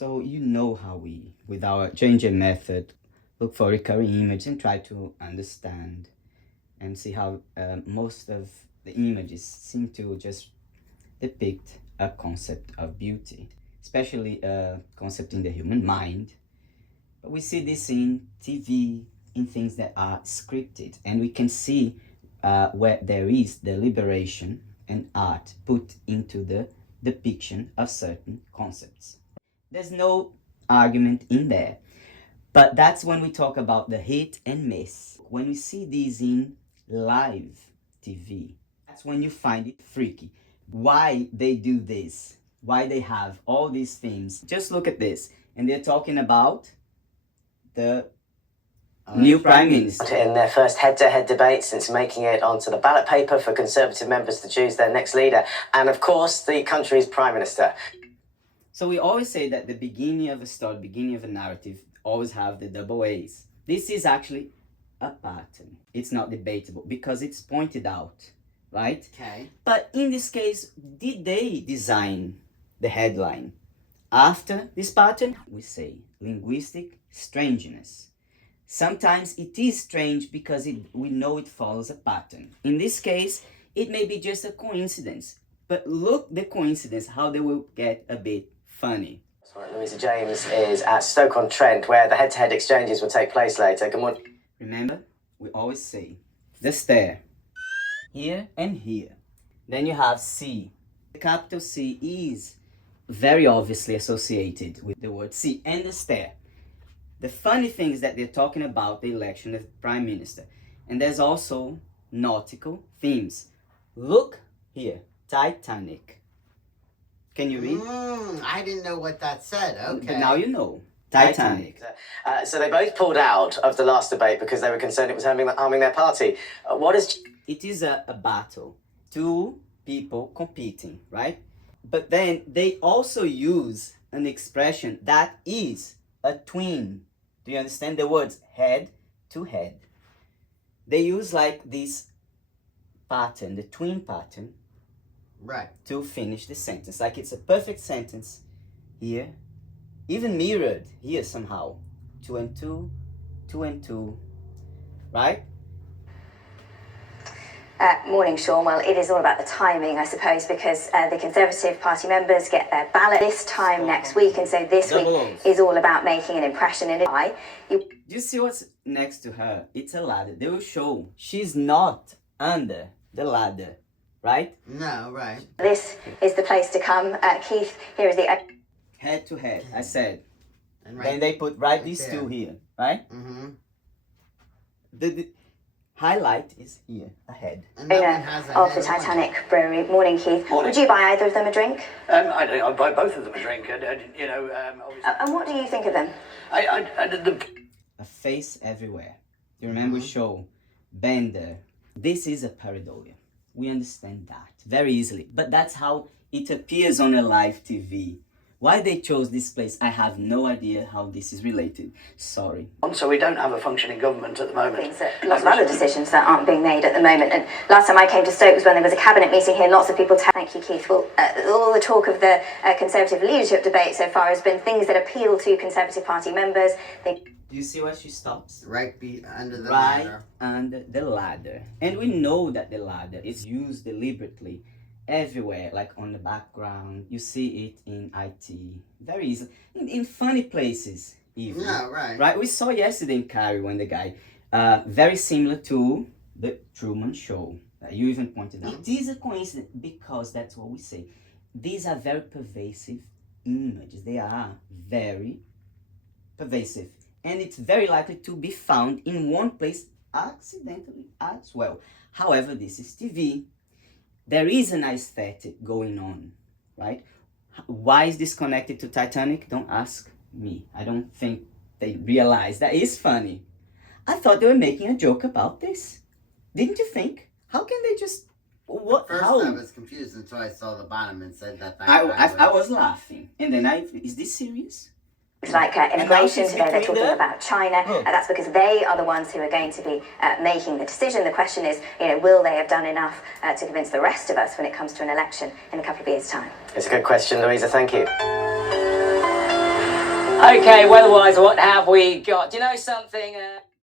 So you know how we, with our changing method, look for recurring images and try to understand and see how most of the images seem to just depict a concept of beauty, especially a concept in the human mind. But we see this in TV, in things that are scripted, and we can see where there is deliberation and art put into the depiction of certain concepts. There's no argument in there. But that's when we talk about the hit and miss. When we see these in live TV, that's when you find it freaky. Why they do this, why they have all these themes. Just look at this. And they're talking about the new Prime Minister. In their first head-to-head debate since making it onto the ballot paper for Conservative members to choose their next leader. And of course, the country's Prime Minister. So we always say that the beginning of a story, beginning of a narrative, always have the double A's. This is actually a pattern. It's not debatable because it's pointed out, right? Okay. But in this case, did they design the headline? After this pattern, we say linguistic strangeness. Sometimes it is strange because we know it follows a pattern. In this case, it may be just a coincidence. But look the coincidence, how they will get a bit funny. Louisa James is at Stoke-on-Trent, where the head-to-head exchanges will take place later. Good morning. Remember, we always say the stare, here and here. Then you have C. The capital C is very obviously associated with the word C and the stare. The funny thing is that they're talking about the election of the Prime Minister. And there's also nautical themes. Look here, Titanic. Can you read? I didn't know what that said. Okay. But now you know. Titanic. So they both pulled out of the last debate because they were concerned it was harming their party. What is... It is a battle. Two people competing, right? But then they also use an expression that is a twin. Do you understand the words head to head? They use like this pattern, the twin pattern, right, to finish the sentence. Like it's a perfect sentence here, even mirrored here somehow. 2 and 2, 2 and 2, right? Morning, Sean. Well, it is all about the timing, I suppose, because the Conservative Party members get their ballot this time next week, and so this week is all about making an impression in it. Do you see what's next to her? It's a ladder. They will show she's not under the ladder, right? No, right. This is the place to come. Keith, here is the... Head to head, I said. And Then they put these two here, right? Mm-hmm. The highlight is here, ahead. Owner of the Titanic Brewery. Morning, Keith. Morning. Would you buy either of them a drink? I buy both of them a drink, obviously. And what do you think of them? A face everywhere. You remember show Bender. This is a pareidolia. We understand that very easily. But that's how it appears on a live TV. Why they chose this place, I have no idea how this is related. Sorry. So we don't have a functioning government at the moment. Lots of other decisions that aren't being made at the moment. And last time I came to Stoke was when there was a cabinet meeting here. Lots of people... Thank you, Keith. Well, all the talk of the Conservative leadership debate so far has been things that appeal to Conservative Party members. Do you see where she stops? Right under the ladder. Under the ladder. And we know that the ladder is used deliberately everywhere, like on the background. You see it in IT very easily, in funny places even. Yeah, right. Right, we saw yesterday in Carrie when the guy very similar to the Truman Show that you even pointed out. It is a coincidence because that's what we say. These are very pervasive images. They are very pervasive, and it's very likely to be found in one place accidentally as well. However, this is TV. There is an aesthetic going on, right? Why is this connected to Titanic? Don't ask me. I don't think they realize that is funny. I thought they were making a joke about this. Didn't you think? How can they just... What? First, how? I was confused until I saw the bottom and said that. I was laughing. And then is this serious? It's like immigration today, they're talking about China. That's because they are the ones who are going to be making the decision. The question is, will they have done enough to convince the rest of us when it comes to an election in a couple of years' time? It's a good question, Louisa. Thank you. Okay, weather-wise, what have we got? Do you know something?